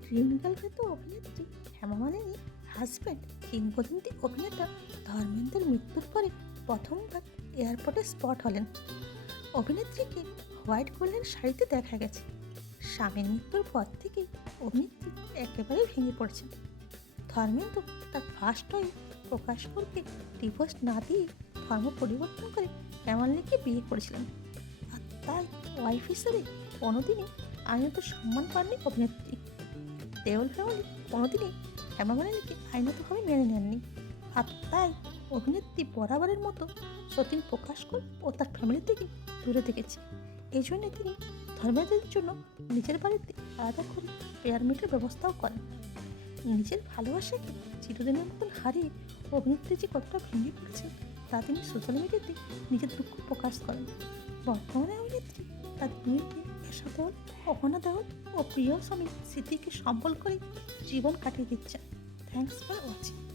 Dream গার্লকে তো অভিনেত্রী Hema Malini husband কিংবদন্তি অভিনেতা ধর্মেন্দ্রের মৃত্যুর পরে প্রথমবার এয়ারপোর্টে স্পট হলেন। অভিনেত্রীকে হোয়াইট গোল্ডেন শাড়িতে দেখা গেছে। স্বামীর মৃত্যুর পর থেকেই অভিনেত্রী একেবারেই ভেঙে পড়ছেন। ধর্মেন্দ্র তার ফার্স্ট ওয়াইফ প্রকাশ করকে ডিভোর্স না দিয়ে ধর্ম পরিবর্তন করে হেমালিনীকে বিয়ে করেছিলেন। আর তাই ওয়াইফ হিসেবে কোনোদিনই আইনত সম্মান পাননি অভিনেত্রী। দেওল ফ্যামিলি কোনোদিনই হেমা মালিনীকে আইনতভাবে মেনে নেননি। আর তাই অভিনেত্রী বরাবরের মতো সতীন প্রকাশ কর ও তার ফ্যামিলি থেকে দূরে থেকেছে এই জন্য তিনি ধর্মেন্দ্রের জন্য নিজের বাড়িতে আলাদা করে পেয়ার মিটের ব্যবস্থাও করেন। নিজের ভালোবাসাকে চিরদিনের মতন হারিয়ে অভিনেত্রী যে কতটা ভেঙে পড়েছেন তা তিনি সোশ্যাল মিডিয়াতে নিজের দুঃখ প্রকাশ করেন। বর্তমানে অভিনেত্রী তার দুই এসা অহনা ও প্রিয় স্বামী স্মৃতিকে সম্বল করে জীবন কাটিয়ে দিচ্ছেন। Thanks for watching